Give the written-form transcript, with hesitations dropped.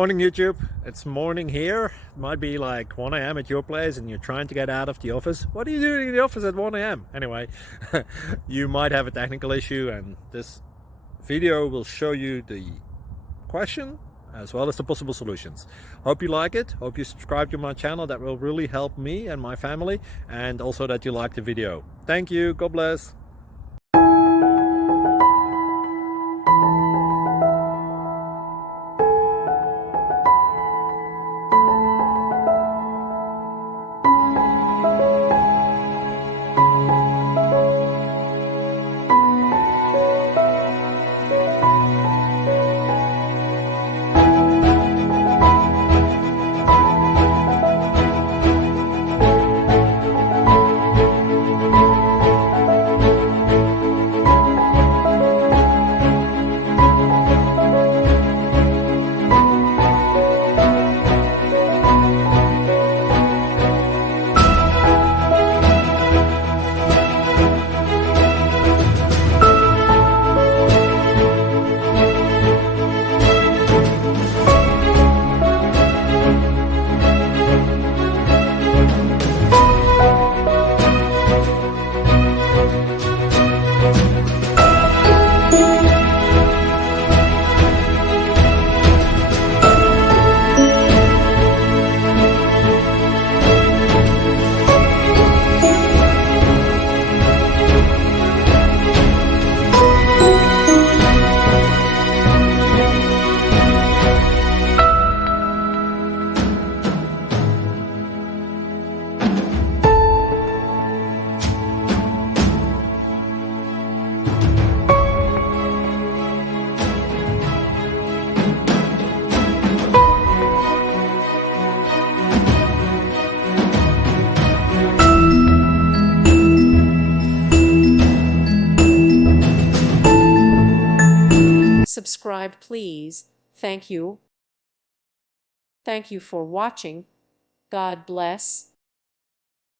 Morning YouTube, it's morning here. It might be like 1 a.m. at your place and you're trying to get out of the office. What are you doing in the office at 1 a.m.? Anyway, you might have a technical issue and this video will show you the question as well as the possible solutions. Hope you like it, hope you subscribe to my channel. That will really help me and my family, and also that you like the video. Thank you, God bless. Subscribe, please. Thank you. Thank you for watching. God bless.